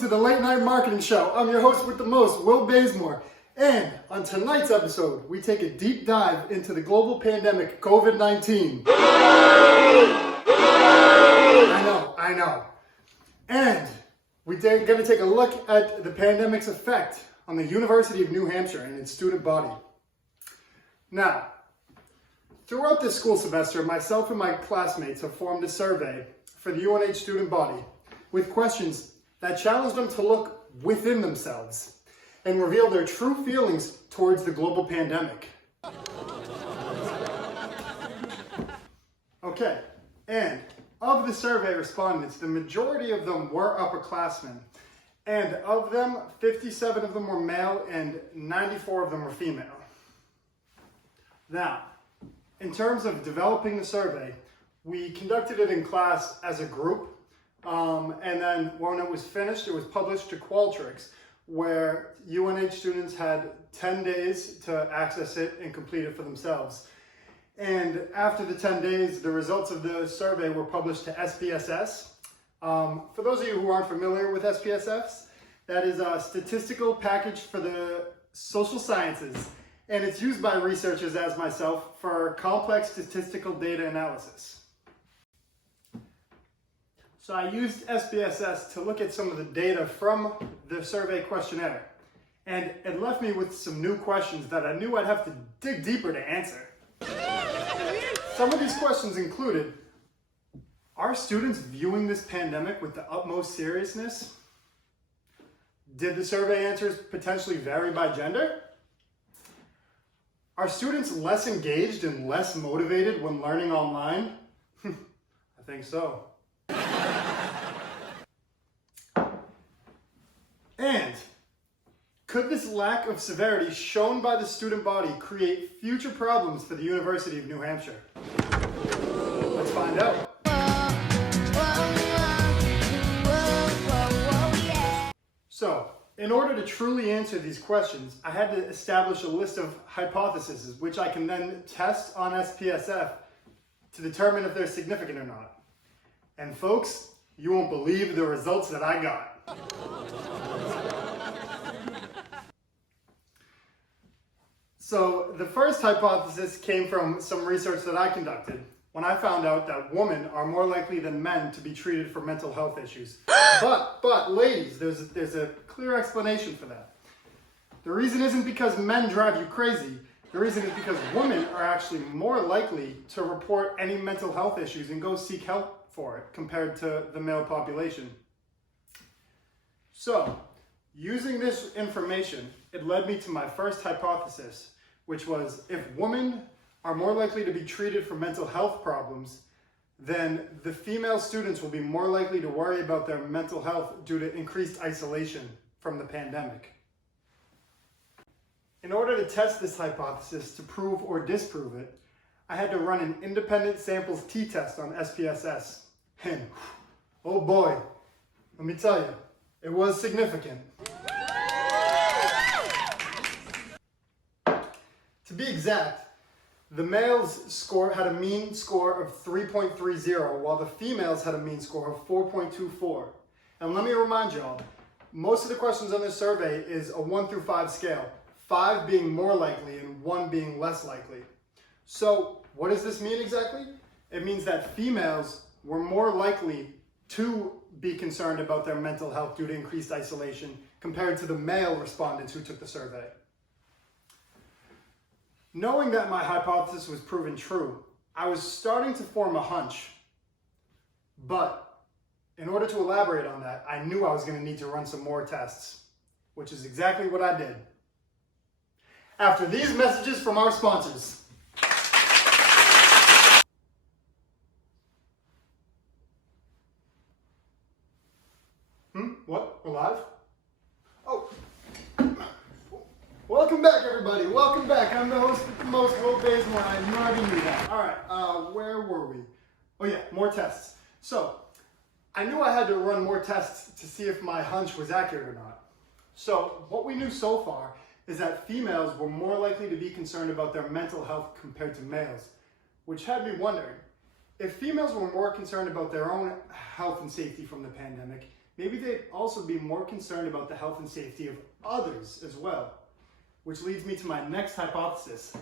to the Late Night Marketing Show. I'm your host with the most, Will Bazemore. And on tonight's episode, we take a deep dive into the global pandemic, COVID-19. I know. And we're going to take a look at the pandemic's effect on the University of New Hampshire and its student body. Now, throughout this school semester, myself and my classmates have formed a survey for the UNH student body with questions that challenge them to look within themselves and reveal their true feelings towards the global pandemic. Okay, and of the survey respondents, the majority of them were upperclassmen, and of them, 57 of them were male and 94 of them were female. Now, in terms of developing the survey, we conducted it in class as a group, and then when it was finished, it was published to Qualtrics, where UNH students had 10 days to access it and complete it for themselves. And after the 10 days, the results of the survey were published to SPSS. For those of you who aren't familiar with SPSS, that is a statistical package for the social sciences, and it's used by researchers as myself for complex statistical data analysis. So I used SPSS to look at some of the data from the survey questionnaire, and it left me with some new questions that I knew I'd have to dig deeper to answer. Some of these questions included, are students viewing this pandemic with the utmost seriousness? Did the survey answers potentially vary by gender? Are students less engaged and less motivated when learning online? I think so. And could this lack of severity shown by the student body create future problems for the University of New Hampshire? Let's find out. So, in order to truly answer these questions, I had to establish a list of hypotheses, which I can then test on SPSF to determine if they're significant or not. And folks, you won't believe the results that I got. So the first hypothesis came from some research that I conducted when I found out that women are more likely than men to be treated for mental health issues. But ladies, there's a clear explanation for that. The reason isn't because men drive you crazy. The reason is because women are actually more likely to report any mental health issues and go seek help for it compared to the male population. So, using this information, it led me to my first hypothesis, which was if women are more likely to be treated for mental health problems, then the female students will be more likely to worry about their mental health due to increased isolation from the pandemic. In order to test this hypothesis to prove or disprove it, I had to run an independent samples t-test on SPSS. And oh boy, let me tell you, it was significant. To be exact, the males had a mean score of 3.30, while the females had a mean score of 4.24. And let me remind y'all, most of the questions on this survey is a 1 through 5 scale, 5 being more likely and 1 being less likely. So what does this mean exactly? It means that females were more likely to be concerned about their mental health due to increased isolation compared to the male respondents who took the survey. Knowing that my hypothesis was proven true, I was starting to form a hunch. But in order to elaborate on that, I knew I was going to need to run some more tests, which is exactly what I did. After these messages from our sponsors. What? We're live? Oh. Welcome back, everybody. Welcome back. I'm the host with the most, Will Bazemore. I already knew that. All right, where were we? Oh yeah, more tests. So, I knew I had to run more tests to see if my hunch was accurate or not. So, what we knew so far is that females were more likely to be concerned about their mental health compared to males, which had me wondering, if females were more concerned about their own health and safety from the pandemic, maybe they'd also be more concerned about the health and safety of others as well. Which leads me to my next hypothesis.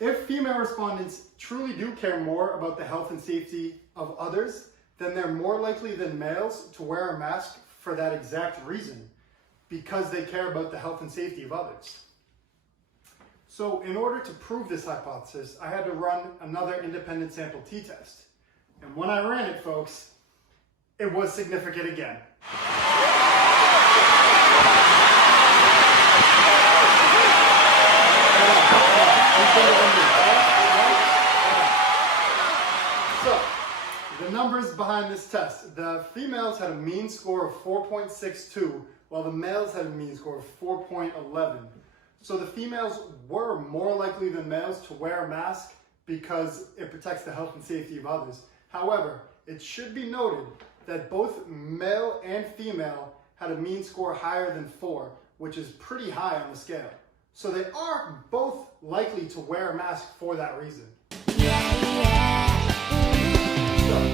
If female respondents truly do care more about the health and safety of others, then they're more likely than males to wear a mask for that exact reason, because they care about the health and safety of others. So in order to prove this hypothesis, I had to run another independent sample t-test. And when I ran it, folks, it was significant again. So, the numbers behind this test. The females had a mean score of 4.62, while the males had a mean score of 4.11. So the females were more likely than males to wear a mask because it protects the health and safety of others. However, it should be noted that both male and female had a mean score higher than 4, which is pretty high on the scale. So they are both likely to wear a mask for that reason. So,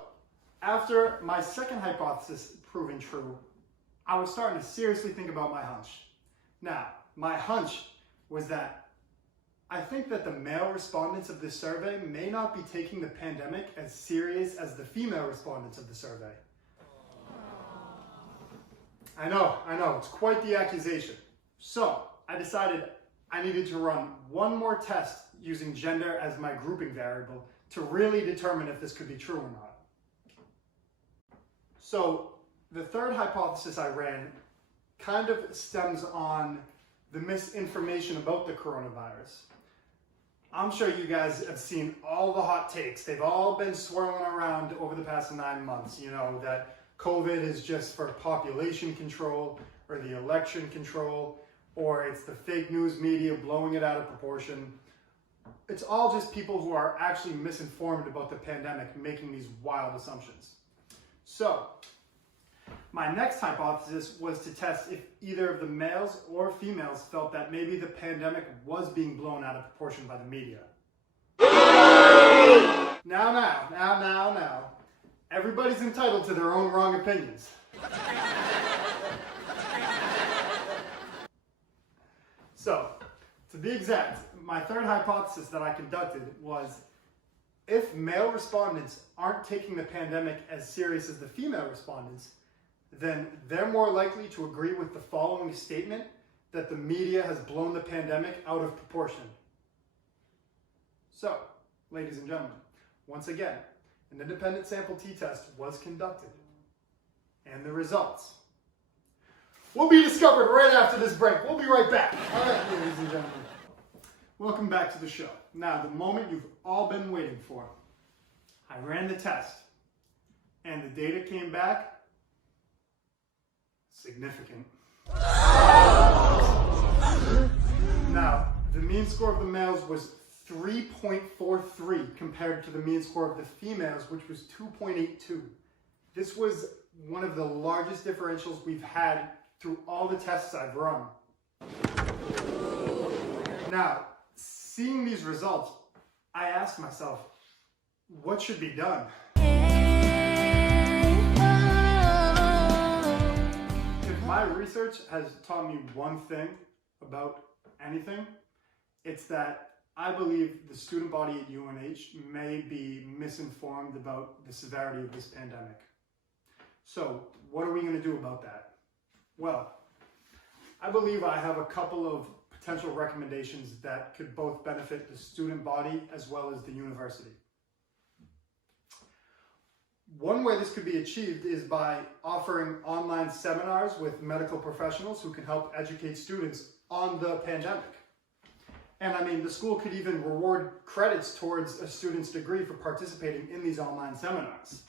after my second hypothesis proving true, I was starting to seriously think about my hunch. Now, my hunch was that I think that the male respondents of this survey may not be taking the pandemic as serious as the female respondents of the survey. I know, it's quite the accusation. So, I decided I needed to run one more test using gender as my grouping variable to really determine if this could be true or not. So the third hypothesis I ran kind of stems on the misinformation about the coronavirus. I'm sure you guys have seen all the hot takes. They've all been swirling around over the past 9 months, that COVID is just for population control or the election control, or it's the fake news media blowing it out of proportion. It's all just people who are actually misinformed about the pandemic making these wild assumptions. So, my next hypothesis was to test if either of the males or females felt that maybe the pandemic was being blown out of proportion by the media. Now. Everybody's entitled to their own wrong opinions. So, to be exact, my third hypothesis that I conducted was if male respondents aren't taking the pandemic as serious as the female respondents, then they're more likely to agree with the following statement that the media has blown the pandemic out of proportion. So, ladies and gentlemen, once again, an independent sample t-test was conducted, and the results will be discovered right after this break. We'll be right back. All right, ladies and gentlemen, welcome back to the show. Now, the moment you've all been waiting for. I ran the test, and the data came back significant. Now, the mean score of the males was 3.43 compared to the mean score of the females, which was 2.82. This was one of the largest differentials we've had through all the tests I've run. Now, seeing these results, I asked myself, what should be done? If my research has taught me one thing about anything, it's that I believe the student body at UNH may be misinformed about the severity of this pandemic. So, what are we going to do about that? Well, I believe I have a couple of potential recommendations that could both benefit the student body as well as the university. One way this could be achieved is by offering online seminars with medical professionals who can help educate students on the pandemic. And I mean, the school could even reward credits towards a student's degree for participating in these online seminars.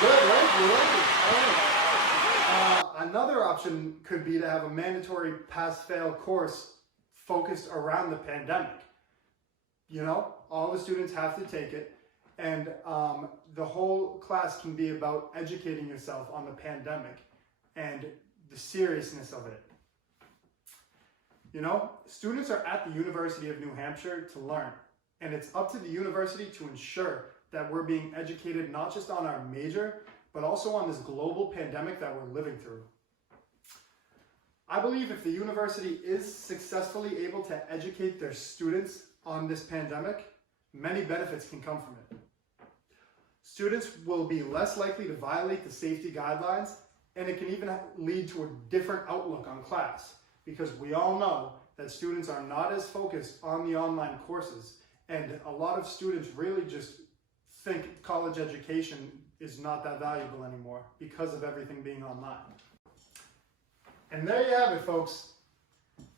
Good, right? You like it? All right. Another option could be to have a mandatory pass-fail course focused around the pandemic. All the students have to take it, and the whole class can be about educating yourself on the pandemic and the seriousness of it. Students are at the University of New Hampshire to learn, and it's up to the university to ensure that we're being educated not just on our major, but also on this global pandemic that we're living through. I believe if the university is successfully able to educate their students on this pandemic, many benefits can come from it. Students will be less likely to violate the safety guidelines, and it can even lead to a different outlook on class, because we all know that students are not as focused on the online courses, and a lot of students really just think college education is not that valuable anymore because of everything being online. And there you have it, folks.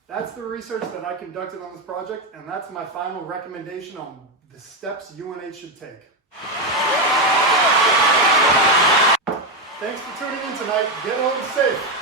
That's the research that I conducted on this project, and that's my final recommendation on the steps UNH should take. Thanks for tuning in tonight. Get home safe.